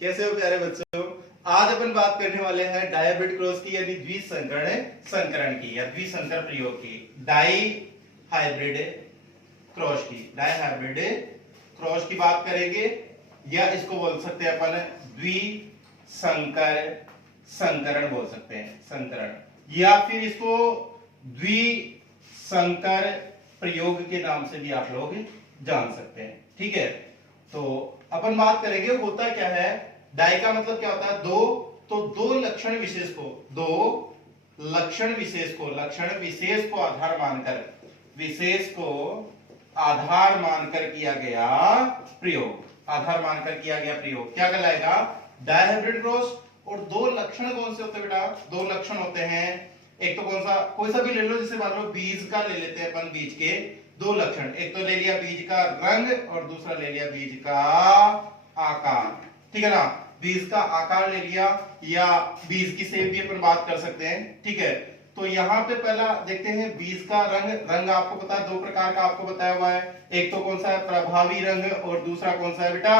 कैसे हो प्यारे बच्चों। आज अपन बात करने वाले हैं डायहाइब्रिड क्रॉस की यानी द्विसंकरण संकरण की या द्विसंकर प्रयोग की। डाई हाइब्रिड क्रॉस की बात करेंगे या इसको बोल सकते हैं अपन द्विसंकर संकरण बोल सकते हैं, संकरण, या फिर इसको द्विसंकर प्रयोग के नाम से भी आप लोग जान सकते हैं। ठीक है, तो अपन बात करेंगे होता क्या है। डाई का मतलब क्या होता है? दो। तो दो लक्षण विशेष को आधार मानकर किया गया प्रयोग, क्या कहलाएगा? Dihybrid cross. और दो लक्षण कौन से होते हैं बेटा? दो लक्षण होते हैं। एक तो कौन सा, कोई सा भी ले लो, जैसे मान लो बीज का ले लेते हैं अपन। बीज के दो लक्षण, एक तो ले लिया बीज का रंग और दूसरा ले लिया बीज का आकार। ठीक है ना, बीज का आकार ले लिया या बीज की सेप भी अपन बात कर सकते हैं। ठीक है, तो यहाँ पे पहला देखते हैं बीज का रंग आपको पता है दो प्रकार का आपको बताया हुआ है। एक तो कौन सा है? प्रभावी रंग, और दूसरा कौन सा है बेटा?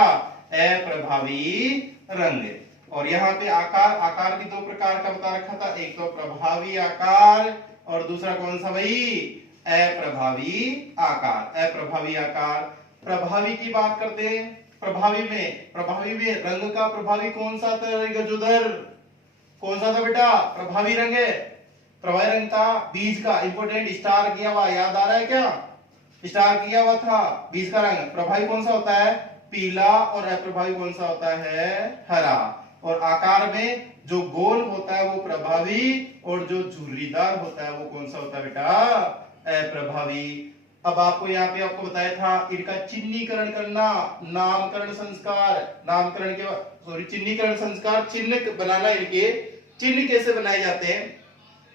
अप्रभावी रंग। और यहाँ पे आकार भी दो प्रकार का बता रखा था, एक तो प्रभावी आकार और दूसरा कौन सा भाई? अप्रभावी आकार। प्रभावी की बात करते हैं। प्रभावी में रंग का प्रभावी कौन सा रहेगा? जुदर। कौन सा था बेटा? प्रभावी रंग है। प्रभावी रंग था बीज का, इंपोर्टेंट, स्टार किया हुआ, याद आ रहा है क्या? स्टार किया हुआ था बीज का रंग। प्रभावी कौन सा होता है? पीला। और अप्रभावी कौन सा होता है? हरा। और आकार में जो गोल होता है वो प्रभावी, और जो झुर्रीदार होता है वो कौन सा होता है बेटा? अप्रभावी। अब आपको यहाँ पे आपको बताया था इनका चिन्हीकरण करना, चिन्हीकरण संस्कार, चिन्ह बनाना। इनके चिन्ह कैसे बनाए जाते हैं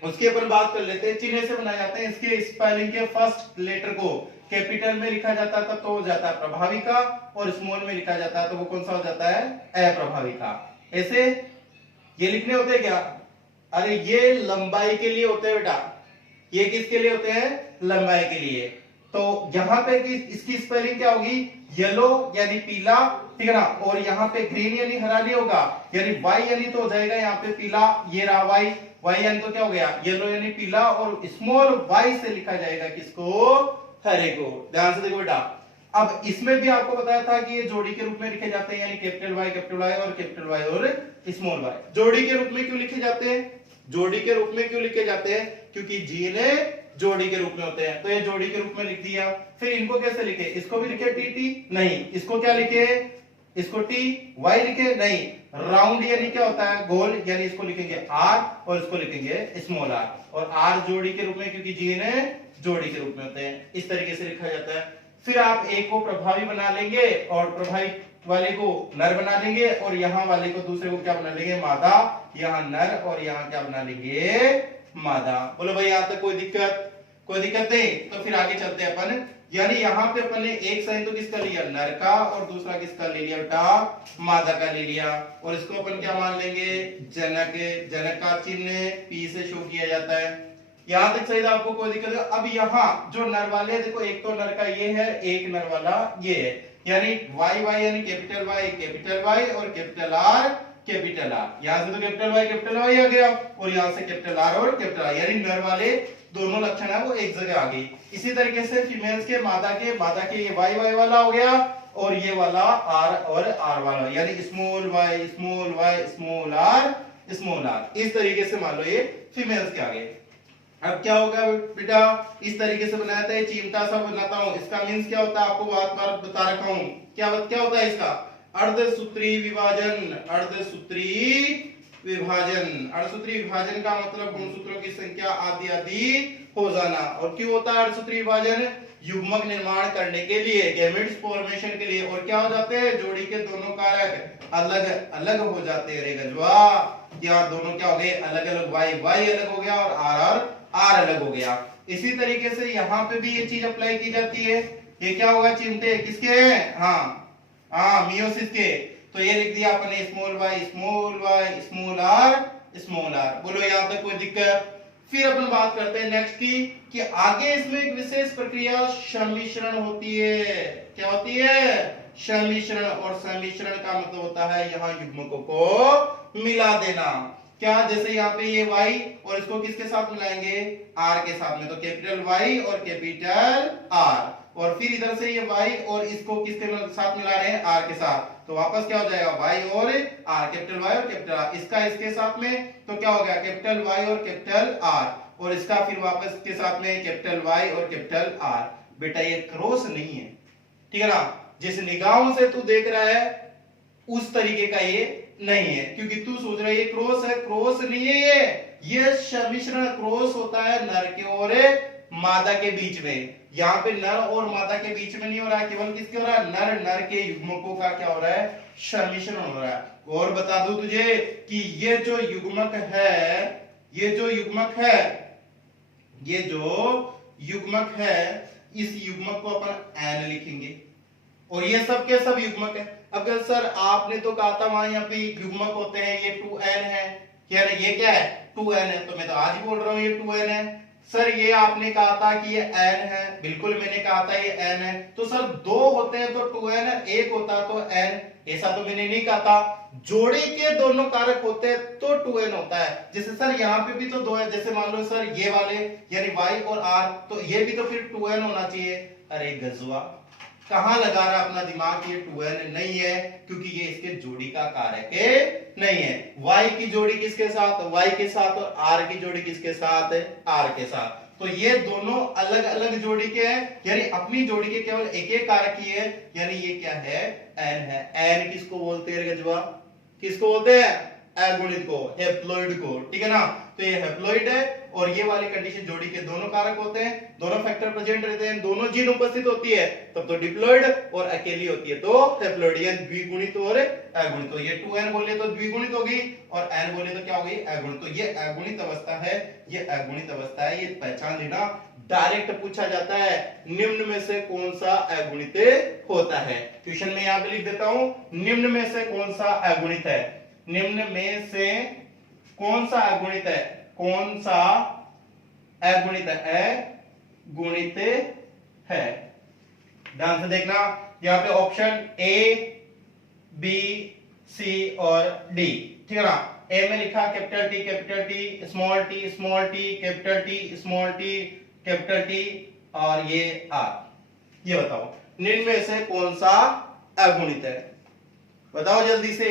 उसकी अपन बात कर लेते हैं। चिन्ह से बनाए जाते हैं, इसके स्पेलिंग के फर्स्ट लेटर को कैपिटल में लिखा जाता था तो हो जाता है प्रभावी का, और स्मॉल में लिखा जाता है तो वो कौन सा हो जाता है? अप्रभावी का। ऐसे ये लिखने होते हैं क्या? अरे ये लंबाई के लिए होते हैं बेटा। ये किसके लिए होते हैं? लंबाई के लिए। तो यहाँ पे इसकी स्पेलिंग क्या होगी? येलो यानी पीला, ठीक है ना, और यहाँ पे ग्रीन यानी हरा नहीं होगा, यानी वाई यानी तो हो जाएगा यहाँ पे पीला, ये रहा वाई यानी तो क्या हो गया? येलो यानी पीला, और स्मॉल वाई से लिखा जाएगा किसको? हरे को। ध्यान से देखो बेटा, अब इसमें भी आपको बताया था कि ये जोड़ी के रूप में लिखे जाते हैं, यानी कैपिटल वाई और कैपिटल वाई और स्मॉल वाई। जोड़ी के रूप में क्यों लिखे जाते हैं? क्योंकि जीन जोड़ी के रूप में होते हैं, तो ये जोड़ी के रूप में लिख दिया। फिर इनको कैसे लिखे? इसको भी लिखे टी? नहीं, इसको क्या लिखे? इसको टी वाई लिखे? नहीं, राउंड यानी क्या होता है? गोल, यानी इसको लिखेंगे आर और इसको लिखेंगे स्मॉल आर। और आर जोड़ी के रूप में, क्योंकि जीन जोड़ी के रूप में होते हैं, इस तरीके से लिखा जाता है। फिर आप एक को प्रभावी बना लेंगे और प्रभावी वाले को नर बना लेंगे, और यहाँ वाले को दूसरे को क्या बना लेंगे? मादा। यहाँ नर और यहाँ क्या बना लेंगे? मादा। बोलो भाई यहाँ तक कोई दिक्कत नहीं? तो फिर आगे चलते हैं अपन। यानी यहाँ पे अपन ने एक साइन तो किसका लिया? नर का, और दूसरा किसका ले लिया बेटा? मादा का ले लिया। और इसको अपन क्या मान लेंगे? जनक का चिन्ह पी से शो किया जाता है। यहाँ तक सही था? आपको कोई दिक्कत नहीं? अब यहाँ जो नर वाले, देखो एक तो नर का ये है, एक नर वाला ये है, यानी वाई यानी कैपिटल वाई और कैपिटल आर। यहाँ से तो कैपिटल वाई आ गया, और यहाँ से कैपिटल आर और कैपिटल आर, यानी नर वाले दोनों लक्षण है वो एक जगह आ गई। इसी तरीके से फीमेल्स के मादा के ये वाई वाला हो गया, और ये वाला आर और आर वाला, यानी स्मॉल वाई स्मॉल आर। इस तरीके से मान लो ये फीमेल्स के आ गए। अब क्या होगा बेटा? इस तरीके से बनाया था, चिमटा सा बनाता हूं। इसका मीन्स क्या होता है आपको बात बार बता रखा हूं। क्या होता है इसका? अर्धसूत्री विभाजन का मतलब गुणसूत्रों की संख्या आदि हो जाना। और क्यों होता है अर्धसूत्री विभाजन? युग्मक निर्माण करने के लिए, गैमेट्स फॉर्मेशन के लिए। और क्या हो जाते हैं? जोड़ी के दोनों कारक अलग अलग हो जाते हैं। यहाँ दोनों क्या हो गए? अलग अलग, वाई अलग हो गया और आर अलग हो गया। इसी तरीके से यहाँ पे भी ये चीज अप्लाई की जाती है। ये क्या होगा? चिमटे किसके हैं? हाँ मियोसिस के। तो ये लिख दिया अपने स्मॉल वाई स्मॉल आर। बोलो यहाँ तक कोई दिक्कत? फिर अपन बात करते हैं नेक्स्ट की, कि आगे इसमें एक विशेष प्रक्रिया सम्मिश्रण होती है। क्या होती है? सम्मिश्रण, और सम्मिश्रण का मतलब होता है यहाँ युग्मकों को मिला देना। क्या, जैसे यहाँ पे ये y और इसको किसके साथ मिलाएंगे, r के साथ में, तो कैपिटल Y और कैपिटल R, और फिर इधर से ये y और इसको किसके साथ मिला रहे हैं, r के साथ, तो वापस क्या हो जाएगा y और r, कैपिटल Y और कैपिटल R, इसका इसके साथ में तो क्या हो गया कैपिटल Y और कैपिटल R, और इसका फिर वापस के साथ में कैपिटल Y और कैपिटल R। बेटा ये क्रॉस नहीं है, ठीक है ना, जिस निगाहों से तू देख रहा है उस तरीके का ये नहीं है, क्योंकि तू सोच रहा है ये क्रॉस है, क्रॉस नहीं है ये सम्मिश्रण क्रॉस होता है नर के और मादा के बीच में। यहाँ पे नर और मादा के बीच में नहीं हो रहा है, केवल किसके हो रहा है, नर नर के युग्मकों का क्या हो रहा है, सम्मिश्रण हो रहा है। और बता दूं तुझे कि ये जो युग्मक है, ये जो युग्मक है, ये जो युग्मक है, इस युग्मक को अपन एन लिखेंगे, और ये सब के सब युग्मक है। अगर सर आपने तो कहा था वहां यहाँ पे युग्मक होते हैं, ये 2n है, क्या ये क्या है 2n है, तो मैं तो आज बोल रहा हूँ ये 2n है। सर ये आपने कहा था कि ये n है, बिल्कुल मैंने कहा था ये n है, तो सर दो होते हैं तो 2n है, एक होता तो n, ऐसा तो मैंने नहीं कहा था। जोड़ी के दोनों कारक होते हैं तो 2n होता है। जैसे सर यहाँ पे भी तो दो है, जैसे मान लो सर ये वाले यानी y और r, तो ये भी तो फिर 2n होना चाहिए। अरे गजवा, कहां लगा रहा अपना दिमाग, ये 2n नहीं है, क्योंकि ये इसके जोड़ी का कारक नहीं है। y की जोड़ी किसके साथ, y के साथ, और r की जोड़ी किसके साथ, r के साथ, तो ये दोनों अलग अलग जोड़ी के हैं, यानी अपनी जोड़ी के केवल एक एक कारक ही है, यानी ये क्या है, n है। n किसको बोलते हैं गजवा, किसको बोलते हैं, अगुणित को, हैप्लॉइड को, ठीक है ना, तो ये हैप्लॉइड है, और ये वाली कंडीशन जोड़ी के दोनों कारक होते हैं, दोनों फैक्टर प्रेजेंट रहते हैं, दोनों जीन उपस्थित होती है तब तो डिप्लॉइड, और अकेली होती है तो हैप्लॉइड, यानी द्विगुणित और अगुणित। तो ये 2n बोले तो द्विगुणित होगी, और n बोले तो क्या होगी, अगुणित। तो ये अगुणित अवस्था है, ये अगुणित अवस्था है, ये पहचान लेना। डायरेक्ट पूछा जाता है निम्न में से कौन सा अगुणित होता है, क्वेश्चन में यहां पे लिख देता हूं, निम्न में से कौन सा अगुणित है, निम्न में से कौन सा अगुणित है, कौन सा अगुणित है, गुणित है। ध्यान से देखना, यहां पे ऑप्शन ए, बी, सी और डी, ठीक है ना। ए में लिखा capital T, small T, capital T, small T, capital T, और ये आर। ये बताओ निम्न में से कौन सा अगुणित है, बताओ जल्दी से।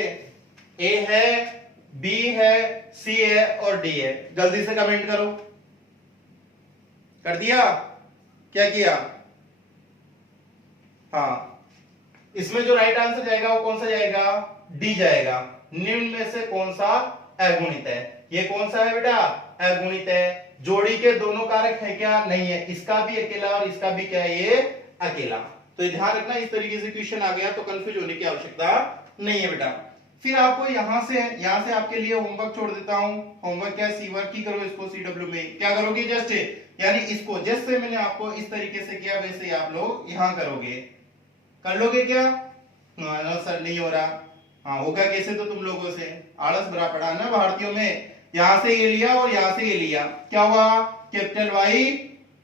ए है, बी है, सी है और डी है, जल्दी से कमेंट करो। कर दिया, क्या किया, हाँ, इसमें जो राइट आंसर जाएगा वो कौन सा जाएगा, डी जाएगा। निम्न में से कौन सा अगुणित है, ये कौन सा है बेटा, अगुणित है। जोड़ी के दोनों कारक है क्या, नहीं है, इसका भी अकेला और इसका भी क्या है, ये अकेला। तो ध्यान रखना, इस तरीके से क्वेश्चन आ गया तो कंफ्यूज होने की आवश्यकता नहीं है बेटा। फिर आपको यहां से आपके लिए होमवर्क छोड़ देता हूं। होमवर्क क्या, सी वर्क की करो इसको, CW में क्या करोगे, जस्ट यानी इसको जैसे मैंने आपको इस तरीके से किया वैसे ही आप लोग यहां करोगे, कर लोगे क्या, ना सर नहीं हो रहा, हाँ होगा कैसे, तो तुम लोगों से आलस भरा पड़ा ना भारतीयों में। यहां से ये लिया और यहां से ये लिया, क्या हुआ, कैपिटल वाई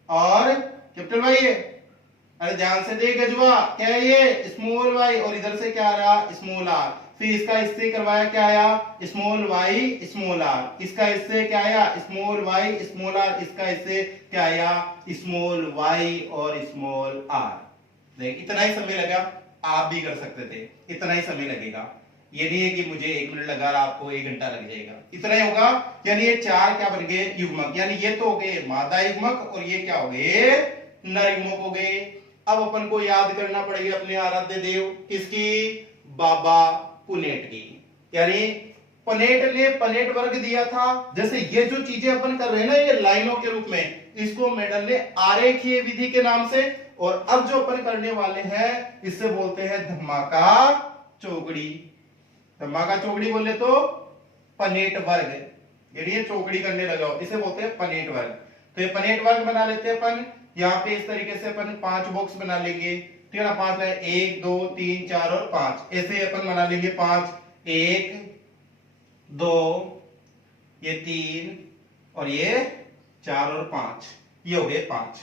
और कैपिटल वाई है, अरे ध्यान से देख गजवा, क्या है ये स्मॉल वाई, और इधर से क्या आ रहा, स्मॉल आर, फिर इसका इससे करवाया क्या आया, स्मॉल वाई स्मॉल आर, इसका इससे क्या आया, स्मॉल वाई स्मॉल आर, इसका इससे क्या आया, स्मॉल वाई और स्मॉल आर। देख इतना ही समय लगा, आप भी कर सकते थे, इतना ही समय लगेगा, ये नहीं है कि मुझे 1 मिनट लगा रहा आपको 1 घंटा लग जाएगा, इतना ही होगा। यानी ये चार क्या बन गए, युग्मक, यानी ये तो हो गए मादा युग्मक और ये क्या हो गए, नर युग्मक हो गए। अब अपन को याद करना पड़ेगा अपने आराध्य देव किसकी, बाबा पुनेट की, यानी पुनेट ने पुनेट वर्ग दिया था। जैसे ये जो चीजें अपन कर रहे हैं ना ये लाइनों के रूप में, इसको मेडल ने आरेखीय विधि के नाम से, और अब जो अपन करने वाले हैं इससे बोलते हैं धमाका चौकड़ी। धमाका चौकड़ी बोले तो पनेट वर्ग, यानी ये चौकड़ी करने लगा, इसे बोलते हैं पनेट वर्ग। तो ये पनेट वर्ग बना लेते हैं अपन, यहाँ पे इस तरीके से अपन 5 बॉक्स बना लेंगे, ठीक है ना, 5 है, 1 2 3 4 और 5, ऐसे अपन बना लेंगे 5, 1 2 ये 3 और ये 4 और 5, ये हो गए 5।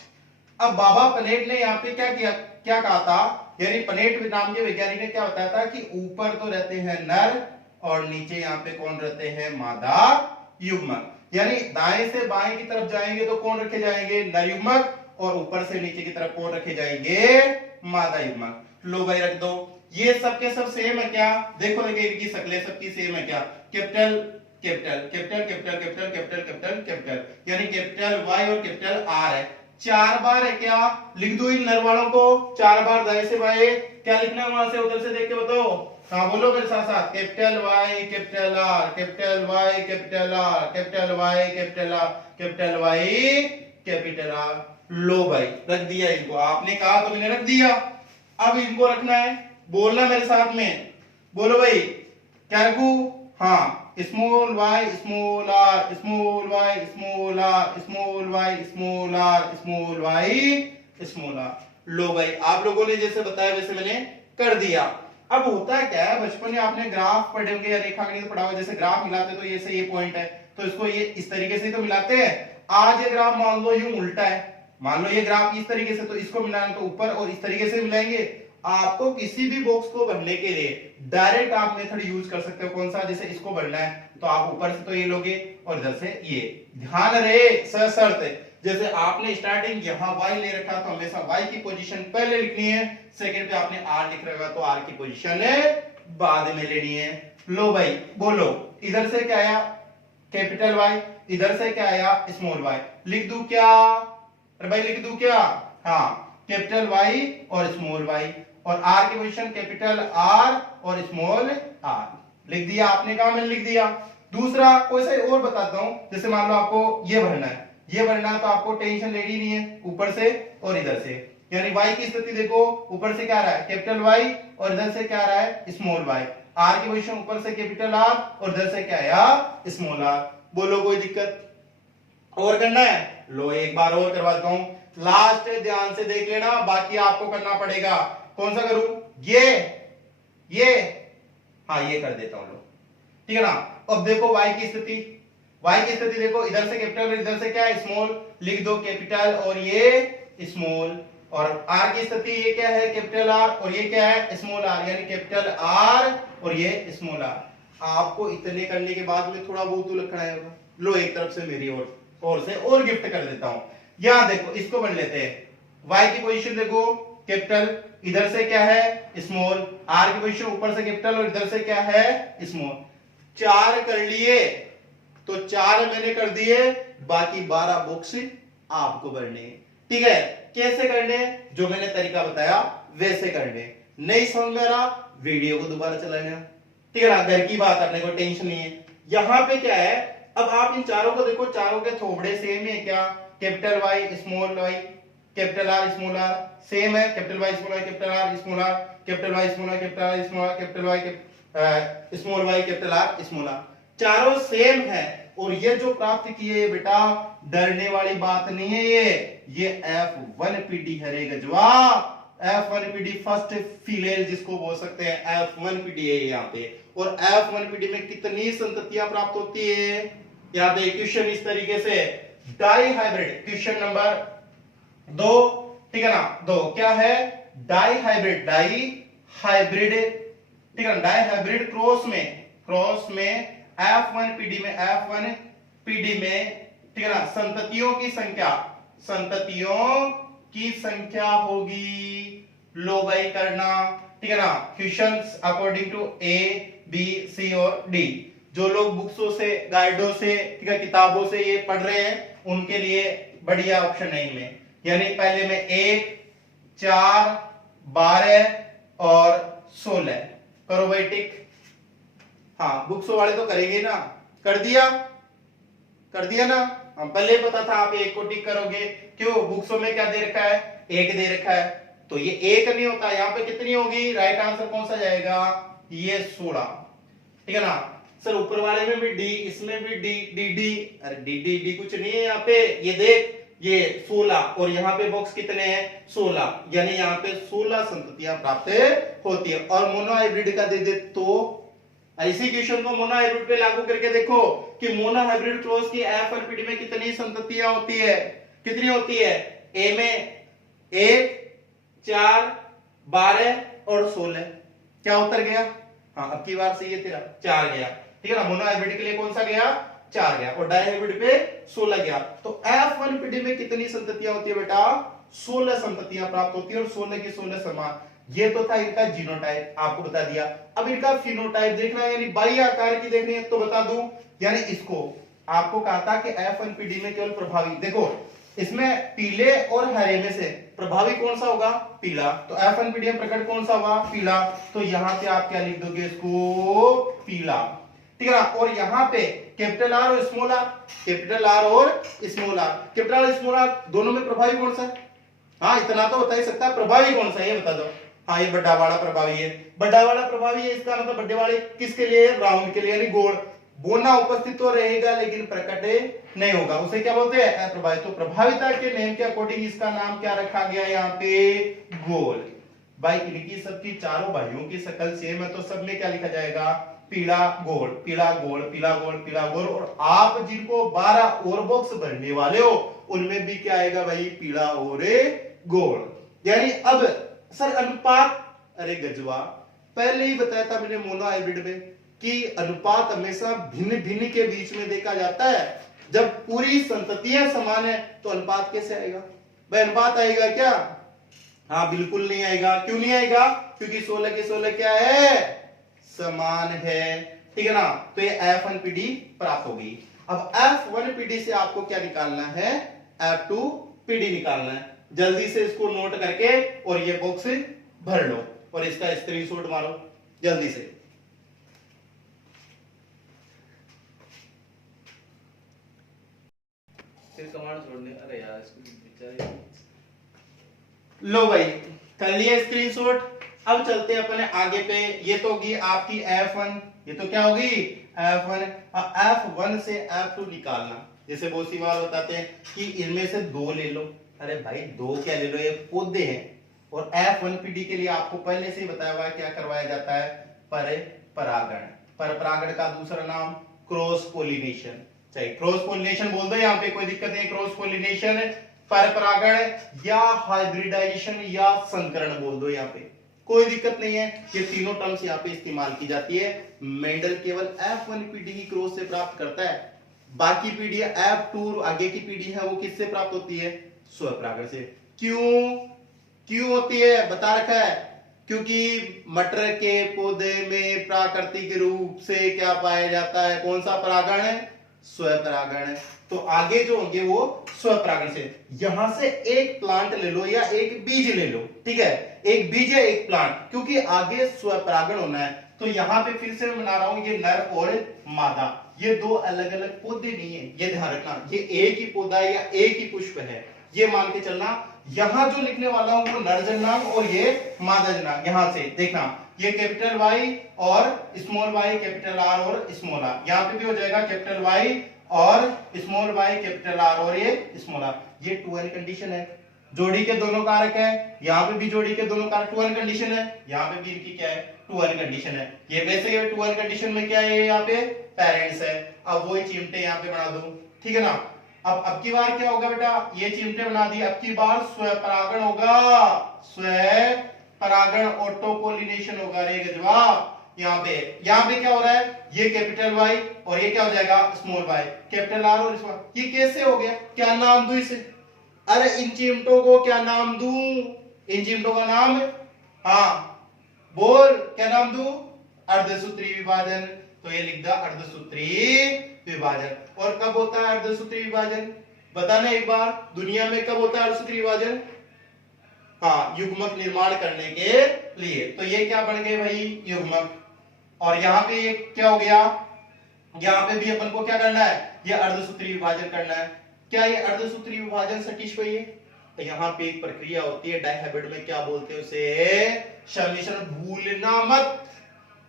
अब बाबा प्लेट ने यहाँ पे क्या किया, क्या कहा था यानी पनेट नाम के वैज्ञानिक ने क्या बताया था कि ऊपर तो रहते हैं नर और नीचे यहाँ पे कौन रहते हैं, मादा युग्मक। यानी दाएं से बाएं की तरफ जाएंगे तो कौन रखे जाएंगे, नर युग्मक, और ऊपर से नीचे की तरफ कौन रखे जाएंगे, मादा युग्मक। लो भाई रख दो। ये सब के सब सेम है क्या, देखो देखिए इनकी शक्लें सबकी सेम है क्या, capital capital capital capital capital capital capital capital, यानी कैपिटल वाई और कैपिटल आर है। 4 बार है क्या, लिख दो इन नर वालों को 4 बार दाएं से बाएं। क्या लिखना है वहां से उधर से देख के बताओ, हाँ बोलो मेरे साथ साथ, capital Y capital R, capital Y capital R, capital Y capital R, capital Y capital R. लो भाई रख दिया इनको, आपने कहा तो मैंने रख दिया। अब इनको रखना है, बोलना मेरे साथ में, बोलो भाई क्या रखू, हाँ small Y small R, small Y small R, small Y small R, small Y small R. लो भाई आप लोगों ने जैसे बताया वैसे मैंने कर दिया। अब होता क्या है, बचपन में आपने ग्राफ पढ़े होंगे या रेखागणित पढ़ा होगा, जैसे ग्राफ मिलाते तो ये से ये पॉइंट है तो इसको ये इस तरीके से तो मिलाते हैं। आज ये ग्राफ मान लो यूं उल्टा है, मान लो ये ग्राफ इस तरीके से, तो इसको मिलाना तो ऊपर और इस तरीके से मिलाएंगे। आपको किसी भी बॉक्स को भरने के लिए डायरेक्ट आप मेथड यूज कर सकते हो, कौन सा, जैसे इसको भरना है तो आप ऊपर से तो ये लोगे और इधर से ये। ध्यान रहे सशर्त, जैसे आपने स्टार्टिंग यहाँ y ले रखा तो हमेशा y की पोजीशन पहले लिखनी है, सेकंड पे आपने r लिख रखा तो r की पोजीशन बाद में लेनी है। लो भाई बोलो, इधर से क्या आया कैपिटल Y, इधर से क्या आया स्मॉल y, लिख दूं क्या, अरे भाई लिख दूं क्या, हाँ कैपिटल Y और स्मॉल y, और r की पोजीशन कैपिटल R और स्मॉल r, लिख दिया आपने, कहा मैंने लिख दिया। दूसरा कोई सा और बताता हूं, जैसे मान लो आपको ये भरना है, ये भरना है तो आपको टेंशन लेनी नहीं है, ऊपर से और इधर से, यानी y की स्थिति देखो, ऊपर से क्या आ रहा है कैपिटल Y और इधर से क्या आ रहा है स्मॉल y, r की पोजीशन ऊपर से कैपिटल R और इधर से क्या आया स्मॉल r। बोलो कोई दिक्कत और करना है, लो एक बार और करवा देता हूं, लास्ट ध्यान से देख लेना, बाकी आपको करना पड़ेगा। कौन सा करूं, ये हाँ ये कर देता हूं, लो ठीक है ना। अब देखो y की स्थिति, y की स्थिति देखो, इधर से कैपिटल और इधर से क्या है स्मॉल, लिख दो कैपिटल और ये स्मॉल, और r की स्थिति ये क्या है कैपिटल R और ये क्या है स्मॉल r, यानी कैपिटल R और ये स्मॉल r। आपको इतने करने के बाद में थोड़ा बहुत तो लिखना है, लो एक तरफ से मेरी ओर से और गिफ्ट कर देता हूं। यहां देखो इसको बन लेते हैं, y की पोजीशन देखो कैपिटल, इधर से क्या है स्मॉल, r की पोजीशन ऊपर से कैपिटल और इधर से क्या है स्मॉल। 4 कर लिए तो 4 मैंने कर दिए, बाकी 12 बॉक्स आपको भरने, ठीक है। कैसे करने, जो मैंने तरीका बताया वैसे करने। नहीं समझ में आ रहा, वीडियो को दोबारा चलाना, ठीक है ना, घर की बात करने को टेंशन नहीं है। यहां पे क्या है, अब आप इन चारों को देखो, चारों के थोबड़े सेम है क्या, capital Y small y, capital R small r, same है, capital Y small y, capital R small r, capital Y small y, capital R small r, capital Y small y, capital R small r, चारों same है। और ये जो प्राप्त किए बेटा, डरने वाली बात नहीं है, ये F1PD है रे गजवा, F1PD फर्स्ट फिलेल जिसको बोल सकते हैं, F1PD है यहाँ पे। और F1PD में कितनी संततियां प्राप्त होती है, यहाँ पे क्वेश्चन इस तरीके से, डाई हाइब्रिड, क्वेश्चन नंबर 2, ठीक है ना, 2 क्या है, डाई हाइब्रिड, ठीक है ना, डाई हाइब्रिड क्रॉस में F1PD में, ठीक है ना, संततियों की संख्या होगी। लो भाई करना, ठीक है ना, questions according to A, B, C और D। जो लोग बुक्सों से, गाइडों से, ठीक है, किताबों से ये पढ़ रहे हैं उनके लिए बढ़िया ऑप्शन है इनमें। यानी पहले में 1, 4, 12 और 16 करो भाई टिक। हाँ बुक्सों वाले तो करेंगे ना, कर दिया ना, हम पहले पता था आप 1 को टिक करोगे, क्यों, बुक्सों में क्या दे रखा है 1 दे रखा है, तो ये 1 नहीं होता, यहाँ पे कितनी होगी, राइट आंसर कौन सा जाएगा, ये 16, ठीक है ना। सर ऊपर वाले में भी D, इसमें भी D, अरे D कुछ नहीं है यहाँ पे, ये देख ये 16 और यहाँ पे बॉक्स कितने हैं 16, यानी यहाँ पे 16 संततियां प्राप्त होती है। और मोनोहाइब्रिड का दे दे तो इसी क्वेश्चन को मोनोहाइब्रिड पे लागू करके देखो कि मोनोहाइब्रिड क्रॉस की F1PD में कितनी संततियां होती है, कितनी होती है, A में 1, 4, 12 और 16 क्या उत्तर गया? हाँ अब की बार सही है तेरा, 4 गया। ठीक है ना, मोनोहाइब्रिड के लिए कौन सा गया? 4 गया, और डाइहाइब्रिड पे 16 गया। तो F1PD में कितनी संततियां होती है बेटा? 16 संततियां प्राप्त होती है, और 16 की 16 समान। ये तो था इनका जीनोटाइप, आपको बता दिया। अब इनका फिनोटाइप देखना है, यानी बाह्य आकार की देखनी है, तो बता दूं, यानी इसको आपको कहा था कि F1PD में केवल प्रभावी, देखो इसमें पीले और हरे में से प्रभावी कौन सा होगा? पीला। तो F1PD में प्रकट कौन सा होगा? पीला। तो यहां से आप क्या लिख दोगे इसको? पीला। ठीक है ना, और यहां पे कैपिटल आर और स्मॉल आर, कैपिटल आर और small R, capital R small R दोनों में प्रभावी कौन सा है? हाँ इतना तो बता ही सकता है, प्रभावी कौन सा है ये बता दो। हाँ ये बड़ा वाला प्रभावी है, बड़ा वाला प्रभावी है, इसका मतलब बड़े वाले किसके लिए? राउंड के लिए, यानी गोल। बोना उपस्थित तो रहेगा लेकिन प्रकट नहीं होगा, उसे क्या बोलते हैं? अप्रभावित। तो प्रभाविता के नेम के अकॉर्डिंग इसका नाम क्या रखा गया यहाँ पे? गोल। भाई इनकी सबकी चारों भाइयों की शक्ल सेम है, तो सब में क्या लिखा जाएगा? पीला गोल, पीला गोल, पीला गोल, पीला गोल। और आप जिनको 12 और बॉक्स भरने वाले हो उनमें भी क्या आएगा भाई? पीला और गोल। यानी अब सर अनुपात, अरे गजवा, पहले ही बताया था मैंने मोनोहाइब्रिड में कि अनुपात हमेशा भिन्न भिन्न के बीच में देखा जाता है। जब पूरी संततियां समान है तो अनुपात कैसे आएगा? भाई अनुपात आएगा क्या? हाँ बिल्कुल नहीं आएगा। क्यों नहीं आएगा? क्योंकि 16 के 16 क्या है? समान है। ठीक है ना, तो ये F1PD प्राप्त होगी। अब F1PD से आपको क्या निकालना है? F2PD निकालना है। जल्दी से इसको नोट करके और ये बॉक्स भर लो और इसका स्क्रीनशॉट मारो जल्दी से। फिर कमांड छोड़ने, अरे यार इसको बेचारे। लो भाई कर लिया स्क्रीनशॉट। अब चलते हैं अपने आगे पे। ये तो होगी आपकी F1, ये तो क्या होगी? F1। F1 से F2 निकालना, जैसे बहुत सी बार बताते हैं कि इनमें से 2 ले लो। अरे भाई 2 क्या ले लो, ये पौधे हैं। और F1PD के लिए आपको पहले से ही बताया हुआ है क्या करवाया जाता है? पर परागण। पर परागण का दूसरा नाम क्रॉस पोलिनेशन। चाहिए क्रॉस पोलिनेशन बोल दो, यहाँ पे कोई दिक्कत नहीं। क्रॉस पोलिनेशन, पर परागण, या हाइब्रिडाइजेशन या संकरण बोल दो, यहाँ पे कोई दिक्कत नहीं है। ये तीनों टर्म्स यहाँ पे इस्तेमाल की जाती है। मेंडल केवल F1PD की क्रॉस से प्राप्त करता है, बाकी पीढ़ी F2 आगे की पीढ़ी है वो किससे प्राप्त होती है? स्वपरागण से। क्यों? क्यों होती है बता रखा है, क्योंकि मटर के पौधे में प्राकृतिक रूप से क्या पाया जाता है? कौन सा परागण है? स्वपरागण। तो आगे जो होंगे वो स्वपरागण से। यहां से एक प्लांट ले लो या एक बीज ले लो, ठीक है, एक बीज या एक प्लांट, क्योंकि आगे स्वपरागण होना है। तो यहां पे फिर से मैं बना रहा हूं ये नर और मादा, ये 2 अलग अलग पौधे नहीं है, ये ध्यान रखना। ये एक ही पौधा है या एक ही पुष्प है, ये मान के चलना। यहां जो लिखने वाला हूं वो नर जन्नांग और ये मादा जन्नांग। यहां से देखना, ये कैपिटल वाई और स्मॉल वाई, कैपिटल आर और स्मॉल आर। यहां पे भी हो जाएगा कैपिटल वाई और स्मॉल वाई, कैपिटल आर और ये स्मॉल आर। ये 2n कंडीशन है, जोड़ी के दोनों कारक है। यहां पे भी जोड़ी के दोनों कारक 2n कंडीशन है, यहां पे भी इनकी क्या है? 2n कंडीशन है। ये वैसे ये 2n कंडीशन में क्या है? यहाँ पे पेरेंट्स है। अब वही चिमटे यहाँ पे बना दो, ठीक है ना। अब की बार क्या होगा बेटा? ये चिमटे बना दिए। अब की बार स्वपरागण होगा, स्वपरागण, ऑटो पोलिनेशन होगा रे गजवा। यहाँ पे क्या हो रहा है? ये कैपिटल वाई और ये क्या हो जाएगा? स्मॉल वाई, कैपिटल आर और स्मॉल। ये कैसे हो गया? क्या नाम दूं इसे? अरे इन चिमटों को क्या नाम दूं? इन चिमटों का नाम, हाँ बोल, क्या नाम दूं? अर्धसूत्री विभाजन। तो ये लिख दा अर्धसूत्री विभाजन। और कब होता है अर्धसूत्री विभाजन? बताना एक बार, दुनिया में कब होता है अर्धसूत्री विभाजन? हाँ, युग्मक निर्माण करने के लिए। तो ये क्या बन गए भाई? युग्मक। और यहाँ पे ये क्या हो गया? यहाँ पे भी अपन को क्या करना है? ये अर्धसूत्री विभाजन करना है। क्या ये अर्धसूत्री विभाजन सटीश हुई है? तो यहाँ पे एक प्रक्रिया होती है डाइहाइब्रिड में, क्या बोलते हैं उसे? सम्मिश्रण। भूलना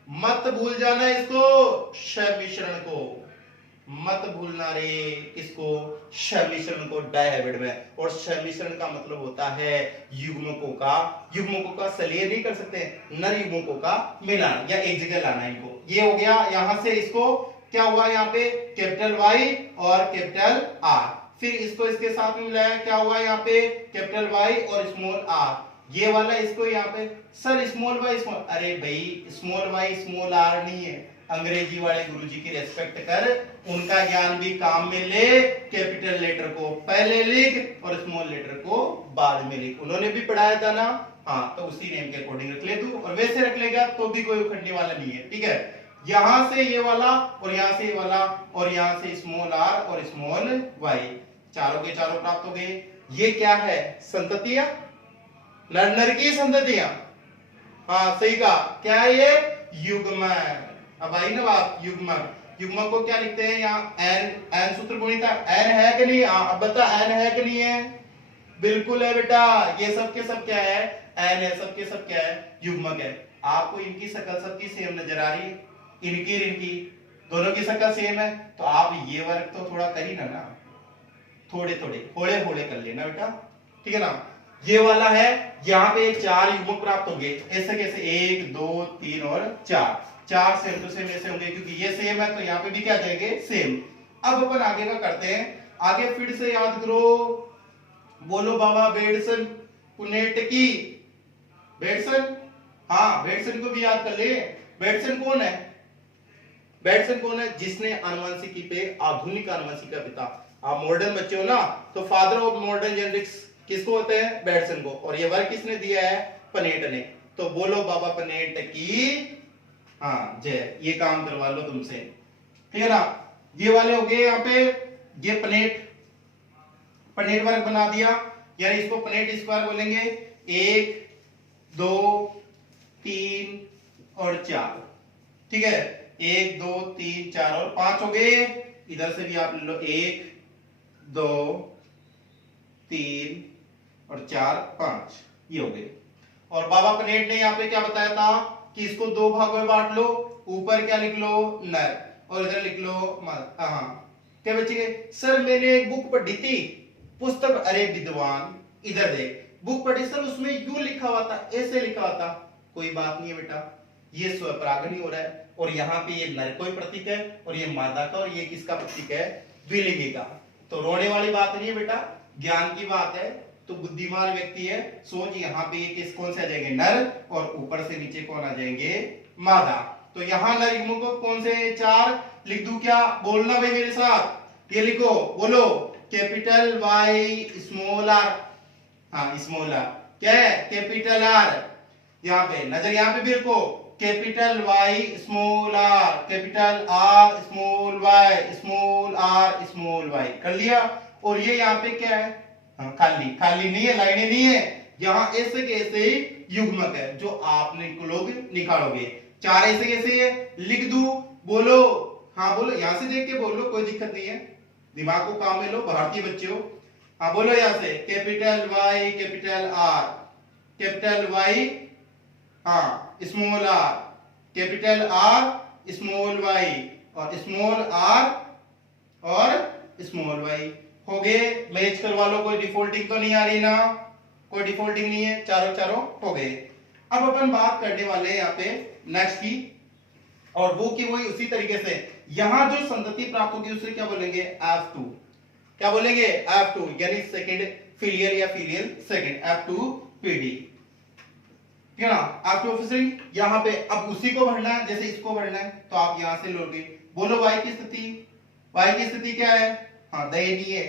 मत भूल जाना इसको, सम्मिश्रण को मत भूलना रे। किसको? सम्मिश्रण को डाइहाइब्रिड में। और सम्मिश्रण का मतलब होता है युग्मकों का सलेह नहीं कर सकते, नर युग्मकों का मिलान या एक जगह लाना इनको। ये हो गया। यहां से इसको क्या हुआ? यहाँ पे कैपिटल वाई और कैपिटल आर, फिर इसको इसके साथ में मिलाया, क्या हुआ? यहाँ पे कैपिटल वाई और स्मॉल आर। ये वाला इसको यहाँ पे सर स्मॉल वाई स्मॉल, अरे भाई स्मॉल वाई स्मॉल आर नहीं है, अंग्रेजी वाले गुरुजी की रेस्पेक्ट कर, उनका ज्ञान भी काम में ले, कैपिटल लेटर को पहले लिख और स्मॉल लेटर को बाद में लिख, उन्होंने भी पढ़ाया था ना। हाँ तो उसी नेम के अकॉर्डिंग रख ले तू, और वैसे रख लेगा तो भी कोई उखड़ने वाला नहीं है, ठीक है। यहां से ये वाला और यहां से ये वाला और यहां से स्मॉल आर और स्मॉल वाई, चारों के चारों प्राप्त हो गए। ये क्या है? संततियां, लर्नर की संततियां। हाँ सही कहा, क्या है ये? युग्मक। अब आई ना बात, युग्मक। युग्मक को क्या लिखते हैं यहाँ? एन, एन सूत्र गुणिता, एन है कि नहीं? अब बता एन है कि नहीं है? बिल्कुल है बेटा, ये सब के सब क्या है? एन है, सब के सब क्या है? युग्मक है। आपको इनकी शक्ल सबकी सेम नजर आ रही है, इनकी और इनकी दोनों की शक्ल सेम है, तो आप ये वर्क तो थोड़ा कर ही ना, थोड़े थोड़े होड़े होड़े कर लेना बेटा, ठीक है ना। ये वाला है, यहाँ पे 4 युग्मक प्राप्त होंगे, ऐसे कैसे? 1 2 3 और 4 सेम टू सेम ऐसे होंगे, क्योंकि ये सेम है तो यहाँ पे भी क्या जाएंगे? सेम। अब अपन आगे का करते हैं, आगे फिर से याद करो, बोलो बाबा बेडसन पुनेटकी। बेडसन, हाँ बेडसन को भी याद कर ले। बेडसन कौन है? बेडसन कौन है? जिसने आनुवंशिकी पे आधुनिक आनुवंशिकी का पिता, आप मॉडर्न बच्चे हो ना, तो फादर ऑफ मॉडर्न जेनेटिक्स किसको होते हैं? बेडसन को। और ये वर्क किसने दिया है? पनेट ने। तो बोलो बाबा पनेट की हाँ जय, ये काम करवा लो तुमसे, ठीक है ना। ये वाले हो गए यहाँ पे, ये पनेट वर्क बना दिया, यानी इसको पनेट स्क्वायर बोलेंगे। 1 2 3 और 4, ठीक है। 1 2 3 4 और 5 हो गए। इधर से भी आप ले लो, 1 2 3 और 4 5, ये हो गए। और बाबा पनेट ने यहाँ पे क्या बताया था कि इसको 2 भागों में बांट लो, ऊपर क्या लिख लो? नर, और इधर लिख लो मद। हाँ क्या बच्चे के? सर मैंने एक बुक पढ़ी थी, पुस्तक, अरे विद्वान इधर देख, बुक पढ़ी सर, उसमें यूं लिखा हुआ था, ऐसे लिखा हुआ था। कोई बात नहीं है बेटा, ये स्वपरागण हो रहा है, और यहाँ पे ये नर कोई प्रतीक है, और ये मादा का, और ये किसका प्रतीक है? द्विलिंगी का। तो रोने वाली बात नहीं है बेटा, ज्ञान की बात है। तो बुद्धिमान व्यक्ति है, सोच यहाँ पे ये किस कौन से आ जाएंगे? नर, और ऊपर से नीचे कौन आ जाएंगे? मादा। तो यहाँ नर युग्मक को कौन से 4 लिख दूं क्या? बोलना भाई मेरे साथ, ये लिखो, बोलो कैपिटल वाई स्मॉल आर। हाँ स्मॉल आर क्या है? Capital R. यहाँ पे नजर यहाँ पे भी रखो, capital Y small R, capital R small Y, small R small Y, कर लिया। और ये यहाँ पे क्या है? हाँ, खाली खाली नहीं है, लाइनें नहीं है, यहाँ ऐसे कैसे युग्मक है जो आपने लोग निकालोगे। 4 ऐसे कैसे लिख दूं? बोलो, हाँ बोलो, यहां से देख के बोलो, कोई दिक्कत नहीं है, दिमाग को काम में लो, भारतीय बच्चे हो। हाँ बोलो यहां से, capital Y capital R, capital Y हाँ small R, capital R small Y, और स्मॉल आर और स्मॉल वाई हो गए। मैच करवा लो, कोई डिफॉल्टिंग तो नहीं आ रही ना? कोई डिफॉल्टिंग नहीं है, चारों हो गए। अब अपन बात करने वाले हैं यहाँ पे नेक्स्ट की, और वो की वही उसी तरीके से यहां जो संतति प्राप्त होगी उसे क्या बोलेंगे? F2। क्या बोलेंगे? F2, यानी सेकंड फिलियल या फिलियल सेकंड, F2 PD, ठीक है ना। F2 ऑफिसरिंग यहाँ पे अब उसी को भरना है, जैसे इसको भरना है तो आप यहां से लोगे। बोलो y की स्थिति, y की स्थिति क्या है? हाँ दयनीय,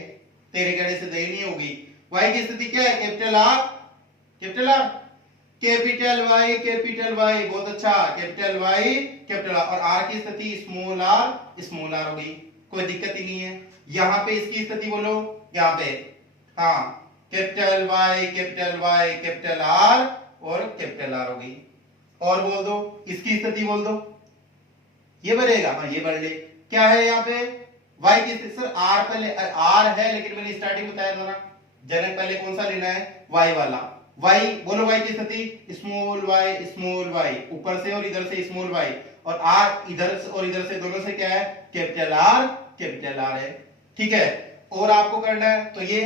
तेरे कहने से दयनीय होगी। y की स्थिति क्या है? Capital R, capital R, capital Y capital Y, बहुत अच्छा, कैपिटल वाई कैपिटल आर, और आर की स्थिति स्मॉल आर हो गई, कोई दिक्कत ही नहीं है। यहाँ पे इसकी स्थिति बोलो, यहाँ पे हाँ कैपिटल वाई कैपिटल आर और कैपिटल आर हो गई। और बोल दो, इसकी स्थिति बोल दो, ये बढ़ेगा, हाँ ये बढ़ ले। क्या है यहाँ पे? y की स्थिति, सर आर पहले, आर है लेकिन मैंने स्टार्टिंग बताया था ना, जनक पहले कौन सा लेना है? y वाला। y बोलो, y की स्थिति स्मॉल y, ऊपर से और इधर से स्मॉल y, और r इधर से और इधर से दोनों से क्या है? कैपिटल R है, ठीक है। और आपको करना है तो ये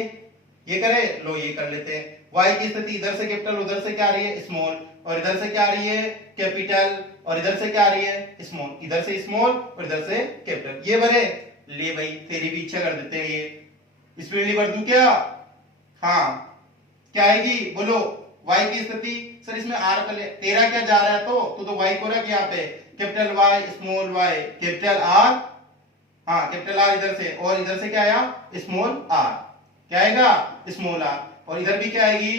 करे लो, ये कर लेते हैं। y की स्थिति इधर से कैपिटल, उधर से क्या आ रही है? स्मॉल, और इधर से क्या आ रही है? कैपिटल, और इधर से क्या आ रही है? स्मॉल, इधर से स्मॉल और इधर से कैपिटल, ये भरे ले भाई, तेरी भी इच्छा कर देते हैं ये। स्पीडली भर दूं क्या? हाँ क्या आएगी? बोलो, y की स्थिति सर इसमें r का तेरा क्या जा रहा है तो y को रख यहाँ पे capital Y small y capital R, हाँ कैपिटल R इधर से और इधर से क्या आया स्मॉल r, क्या आएगा स्मॉल r, और इधर भी क्या आएगी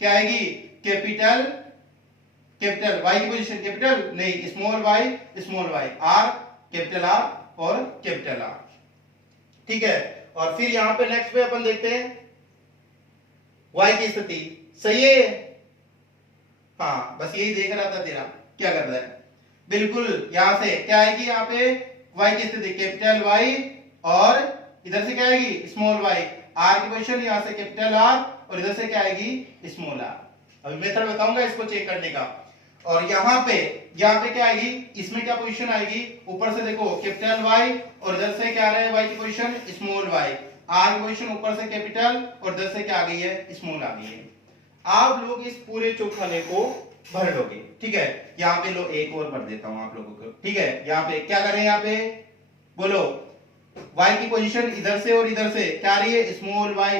कैपिटल y की पोजीशन कैपिटल नहीं small y r capital R और कैपिटल R, ठीक है। और फिर यहां पे नेक्स्ट पे अपन देखते हैं y की स्थिति सही है, हाँ बस यही देख रहा था तेरा क्या कर रहा है, बिल्कुल यहां से क्या आएगी यहाँ पे y की स्थिति कैपिटल Y और इधर से क्या आएगी स्मॉल y, r की पोजीशन यहां से कैपिटल R और इधर से क्या आएगी स्मॉल r। अभी मेथड बताऊंगा इसको चेक करने का। और यहाँ पे क्या आएगी, इसमें क्या पोजीशन आएगी, ऊपर से देखो कैपिटल Y और इधर से क्या आ रहा है y की पोजीशन स्मॉल y, r की पोजीशन ऊपर से कैपिटल और इधर से क्या आ गई है स्मॉल आ गई है। आप लोग इस पूरे चौखाने को भर लोगे, ठीक है। यहाँ पे लो एक और भर देता हूं आप लोगों को, ठीक है। यहाँ पे क्या करें, यहाँ पे बोलो y की पोजीशन इधर से और इधर से क्या आ रही है स्मॉल y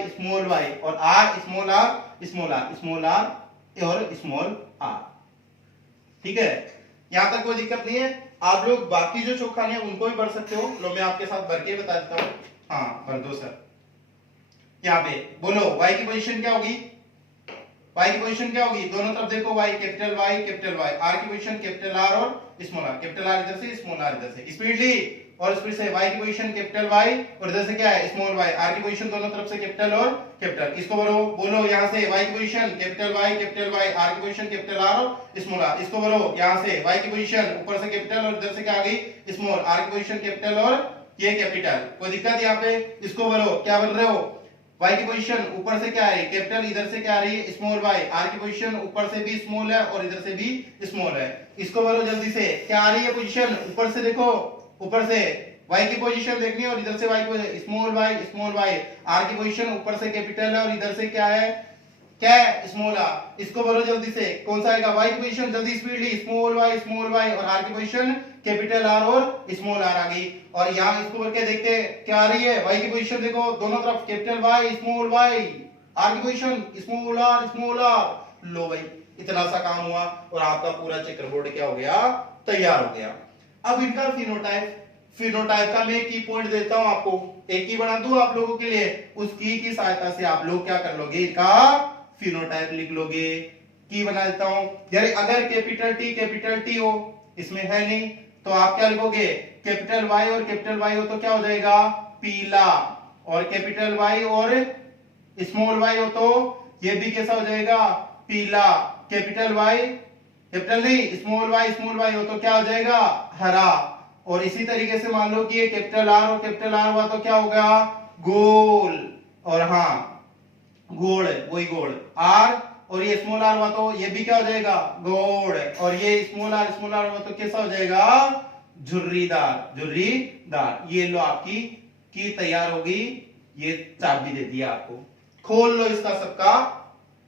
और r स्मॉल r और स्मॉल r, ठीक है। यहां तक कोई दिक्कत नहीं है। आप लोग बाकी जो चौखाने हैं उनको भी भर सकते हो, लो मैं आपके साथ भर के बता देता हूं, हाँ भर दो सर। यहाँ पे बोलो y की पोजीशन क्या होगी, दोनों तरफ देखो y कैपिटल y, r की पोजीशन कैपिटल R और स्मॉल r, कैपिटल R इधर से स्मॉल r इधर से, स्पीडली और स्पीड से y की पोजीशन कैपिटल Y और इधर से क्या है स्मॉल y, r की पोजीशन दोनों तरफ से कैपिटल और कैपिटल, इसको बोलो यहां से y की पोजीशन कैपिटल Y, r की पोजीशन कैपिटल R और स्मॉल r, इसको बोलो यहां से y की पोजीशन ऊपर से कैपिटल और इधर से क्या आ गई स्मॉल, r की पोजीशन कैपिटल और ये कैपिटल, कोई दिक्कत यहाँ पे, इसको बोलो क्या बोल रहे हो y की पोजीशन ऊपर से क्या आ रही है कैपिटल, इधर से क्या आ रही है स्मॉल y, r की पोजीशन ऊपर से भी स्मॉल है और इधर से भी स्मॉल है, इसको बोलो जल्दी से क्या आ रही है पोजीशन, ऊपर से देखो, ऊपर से y की पोजीशन देखनी है और इधर से y की स्मॉल y, r की पोजीशन ऊपर से कैपिटल है और इधर से क्या है स्मॉल r, इसको बोलो जल्दी से कौन सा आएगा, y की पोजीशन जल्दी स्पीडली स्मॉल y और r की पोजीशन कैपिटल R और स्मॉल r आ गई। और यहाँ इसको करके देखते हैं क्या आ रही है, y की पोजीशन देखो दोनों तरफ capital Y small y, r की पोजीशन स्मॉल r, लो भाई इतना सा काम हुआ और आपका पूरा चेकरबोर्ड क्या हो गया, तैयार हो गया। अब इनका फिनोटाइप का मैं एक की पॉइंट देता हूं आपको, एक की बना दूं आप लोगों के लिए, उस की सहायता से आप लोग क्या कर लोगे, इनका फिनोटाइप लिख लोगे। की बना देता हूं, यानी अगर कैपिटल T हो, इसमें है नहीं तो आप क्या लिखोगे कैपिटल Y और कैपिटल Y हो तो क्या हो जाएगा पीला, और कैपिटल Y और स्मॉल y हो तो ये भी कैसा हो जाएगा पीला, कैपिटल Y कैपिटल नहीं स्मॉल y हो तो क्या हो जाएगा हरा। और इसी तरीके से मान लो कि ये कैपिटल R और कैपिटल R हुआ तो क्या होगा गोल, और हाँ गोल वही गोल, R और ये स्मॉल r हुआ तो ये भी क्या हो जाएगा गोल, और ये स्मॉल r हुआ तो कैसा हो जाएगा झुर्रीदार। ये लो आपकी की तैयार होगी, ये चाबी दे दी आपको, खोल लो इसका सबका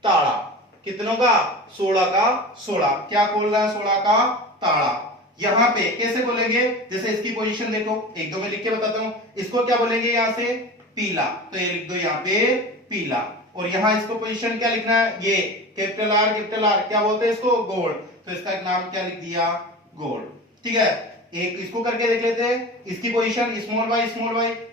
ताला, कितनों का 16 का 16, क्या खोल रहा है 16 का ताला। यहां पे कैसे बोलेंगे, जैसे इसकी पोजीशन देखो, एक दो में लिख के बताता हूं, इसको क्या बोलेंगे यहां से पीला, तो ये लिख दो यहाँ पे पीला, और यहां इसको पोजीशन क्या लिखना है, ये कैपिटल R क्या बोलते हैं इसको गोल्ड, तो इसका एक नाम क्या लिख दिया गोल्ड, ठीक है। एक इसको करके देख लेते हैं, इसकी पोजीशन स्मॉल y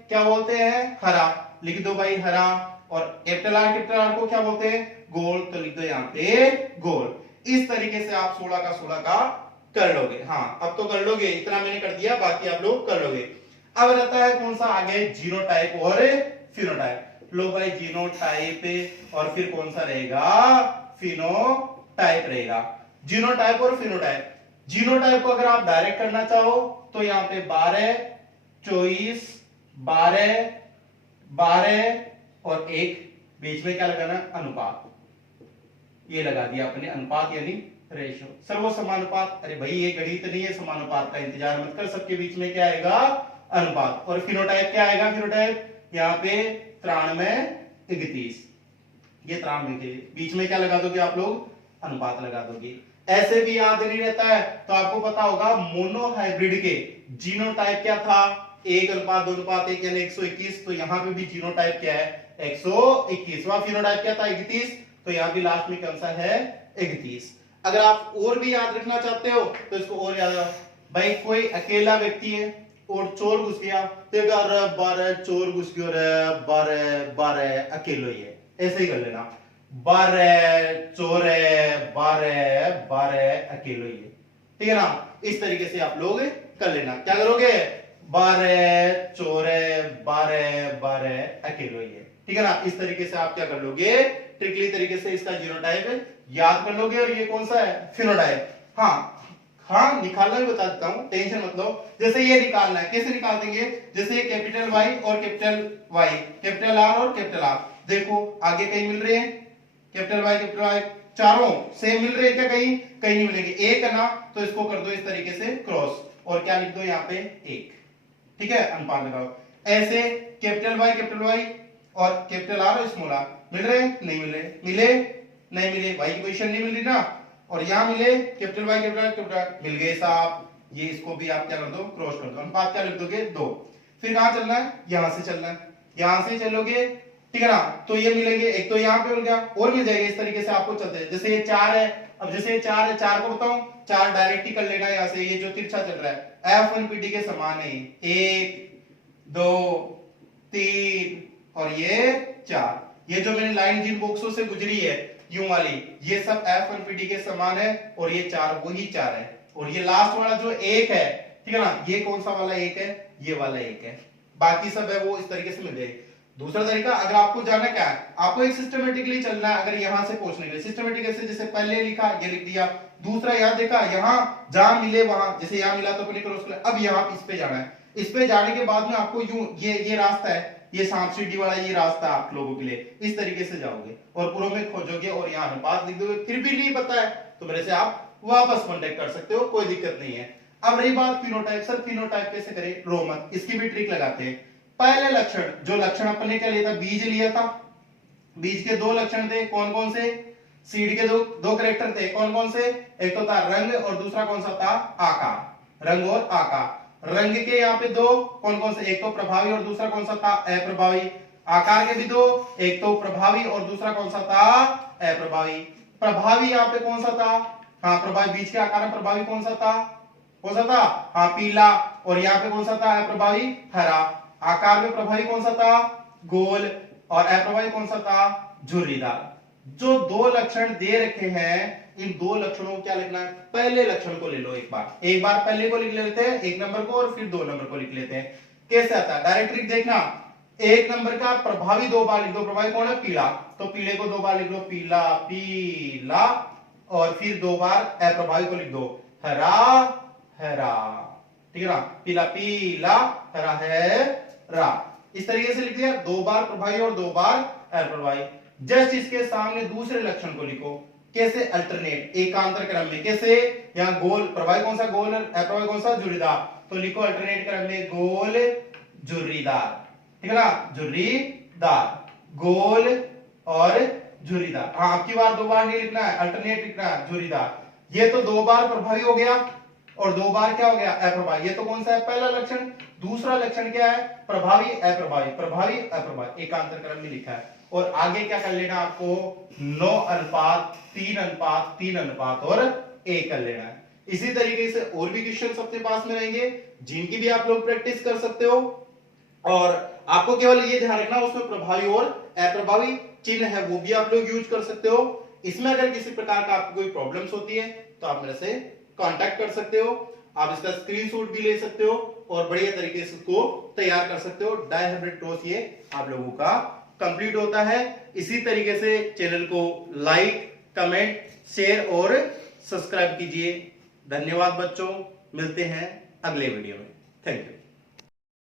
क्या बोलते हैं हरा, लिख दो भाई हरा, और कैपिटल R को क्या बोलते हैं गोल्ड, तो लिख दो यहाँ पे गोल्ड। इस तरीके से आप 16 का 16 का कर लोगे, हाँ अब तो कर लोगे, इतना मैंने कर दिया, बाकी आप लोग कर लोगे। अब रहता है कौन सा आगे जीनोटाइप और फिनोटाइप, लो भाई जीनोटाइप और फिर कौन सा रहेगा फिनोटाइप रहेगा। जीनोटाइप और फिनोटाइप, जीनोटाइप को अगर आप डायरेक्ट करना चाहो तो यहाँ पे 12 24 12 और 1 बीच में क्या लगाना अनुपात, ये लगा दिया अपने अनुपात यानी रेशो। सर वो समानुपात, अरे भाई ये गणित नहीं है समानुपात का, इंतजार मत कर, सबके बीच में क्या आएगा अनुपात। और फिनोटाइप क्या आएगा, फिनोटाइप यहाँ पे 93 31, ये 93 बीच में क्या लगा दोगे आप लोग अनुपात लगा दोगे। ऐसे भी याद नहीं रहता है तो आपको पता होगा मोनोहाइब्रिड के जीनोटाइप क्या था 1:2:1 यानी 121, तो यहाँ पे भी जीनोटाइप क्या है 121, वहां फिनोटाइप क्या था 31, तो यहाँ भी लास्ट में कौन सा है 31। अगर आप और भी याद रखना चाहते हो तो इसको और याद रखो भाई, कोई अकेला व्यक्ति है और चोर घुस गया तो 12 चोर घुस गया रे, 12 अकेलो ही है, ऐसे ही कर लेना 12 चोर है, 12 अकेलो ही है, ठीक है ना। इस तरीके से आप लोग कर लेना। क्या करोगे 12 चोर है, 12 अकेलो ही है, ठीक है ना। इस तरीके से आप क्या कर लोगे, ट्रिकली तरीके से इसका जीनोटाइप याद कर लोगे। और ये कौन सा है फिनोटाइप। हाँ निकालना भी बता देता हूं, टेंशन मत लो। जैसे ये निकालना है, कैसे निकाल देंगे, जैसे कैपिटल वाई और कैपिटल वाई, कैपिटल आर और कैपिटल आर, देखो आगे कहीं मिल रहे हैं कैपिटल वाई चारों सेम मिल रहे हैं क्या, कहीं कहीं नहीं मिलेंगे। एक है ना, तो इसको कर दो इस तरीके से क्रॉस और क्या लिख दो यहाँ पे 1, ठीक है, अनुपात लगाओ। ऐसे कैपिटल वाई और कैपिटल आर और स्मॉल आर मिल रहे हैं, नहीं मिल रहे, मिले नहीं मिले, वाई की पोजीशन नहीं मिल रही ना, और यहां मिले कैपिटल वाई कैपिटल मिल गए साहब। ये इसको भी आप क्या कर दो क्रॉस कर दो, अनुपात क्या लिख दोगे 2। फिर कहां चलना है, यहां से चलना है, यहां से चलोगे, ठीक है ना। तो ये मिलेंगे, एक तो यहाँ पे मिल गया और मिल जाएगा। इस तरीके से आपको चलते हैं। जैसे ये 4 है, अब जैसे ये 4 है, 4 को बताऊं 4 डायरेक्ट ही कर लेना यहाँ से। ये जो तिरछा चल रहा है F1PD के समान है, 1 2 3 और ये 4। ये जो मैंने लाइन जिन बॉक्सों से गुजरी है यूं वाली, ये सब F1PD के समान है और ये 4 वही 4 है। और ये लास्ट वाला जो 1 है, ठीक है ना, ये कौन सा वाला 1 है, ये वाला 1 है, बाकी सब है वो इस तरीके से मिल जाएगी। दूसरा तरीका, अगर आपको जाना क्या है, आपको एक सिस्टमेटिकली चलना है। अगर यहां से पहुंचने के लिए सिस्टमेटिक ऐसे, जैसे पहले लिखा ये लिख दिया, दूसरा याद देखा यहां जहां मिले वहां, जैसे यहां मिला तो अपने क्रॉस कर, अब यहां इस पे जाना है। इस पे जाने के बाद में आपको यूं ये रास्ता है, ये सांप सीढ़ी वाला ये रास्ता आप लोगों के लिए, इस तरीके से जाओगे और पूर्व में खोजोगे और यहाँ अनुपात लिख दोगे। फिर भी नहीं पता है तो मेरे से आप वापस कांटेक्ट कर सकते हो, कोई दिक्कत नहीं है। अब रही बात फिनोटाइप, सर फिनोटाइप कैसे करें, रोमन, इसकी भी ट्रिक लगाते हैं। पहले लक्षण, जो लक्षण अपन ने क्या लिया था, बीज लिया था। बीज के 2 लक्षण थे, कौन कौन से, सीड के दो कैरेक्टर थे, कौन कौन से, एक तो था रंग और दूसरा कौन सा था आकार, रंग और आकार। रंग के यहाँ पे 2 कौन कौन से, एक तो प्रभावी और दूसरा कौन सा था अप्रभावी। आकार के भी 2, एक तो प्रभावी और दूसरा कौन सा था अप्रभावी। प्रभावी यहाँ पे कौन सा था, हाँ प्रभावी, बीज के आकार में प्रभावी कौन सा था, कौन सा था, हाँ पीला, और यहाँ पे कौन सा था अप्रभावी हरा। आकार में प्रभावी कौन सा था गोल, और अप्रभावी कौन सा था झुर्रीदार। जो 2 लक्षण दे रखे हैं, इन 2 लक्षणों को क्या लिखना है, पहले लक्षण को ले लो, एक बार पहले को लिख लेते हैं, 1 नंबर को, और फिर 2 नंबर को लिख लेते हैं। कैसे आता है डायरेक्ट ट्रिक देखना। 1 नंबर का प्रभावी 2 बार लिख दो, प्रभावी कौन है पीला, तो पीले को 2 बार लिख दो, पीला पीला, और फिर 2 बार अप्रभावी को लिख दो, हरा हरा, ठीक है ना, पीला पीला हरा है रा। इस तरीके से लिख दिया, 2 बार प्रभावी और 2 बार अप्रभावी। जस्ट इसके सामने दूसरे लक्षण को लिखो, कैसे, अल्टरनेट, एकांतर क्रम में। कैसे, यहाँ गोल, प्रभावी कौन सा गोल, अप्रभावी कौन सा झुर्रीदार, तो लिखो अल्टरनेट क्रम में गोल झुर्रीदार, ठीक है ना, झुर्रीदार, गोल और झुर्रीदार। हाँ आपकी बार 2 बार नहीं लिखना है, अल्टरनेट लिखना है, झुर्रीदार। ये तो 2 बार प्रभावी हो गया और 2 बार क्या हो गया अप्रभावी। ये तो कौन सा है पहला लक्षण। दूसरा लक्षण क्या है, प्रभावी अप्रभावी, प्रभावी अप्रभावी, एकांतर क्रम में लिखा है। और आगे क्या कर लेना आपको, 9 अनुपात 3 अनुपात 3 अनुपात और 1 कर लेना है। इसी तरीके से और भी क्वेश्चन अपने पास में रहेंगे, जिनकी भी आप लोग प्रैक्टिस कर सकते हो। और आपको केवल ये ध्यान रखना, उसमें प्रभावी और अप्रभावी चिन्ह है वो भी आप लोग यूज कर सकते हो। इसमें अगर किसी प्रकार का आपको कोई प्रॉब्लम्स होती है तो आप मेरे से कांटेक्ट कर सकते हो। आप इसका स्क्रीनशॉट भी ले सकते हो और बढ़िया तरीके से इसको तैयार कर सकते हो। डाइहाइब्रिड क्रॉस ये आप लोगों का कंप्लीट होता है। इसी तरीके से चैनल को लाइक, कमेंट, शेयर और सब्सक्राइब कीजिए। धन्यवाद बच्चों, मिलते हैं अगले वीडियो में। Thank you.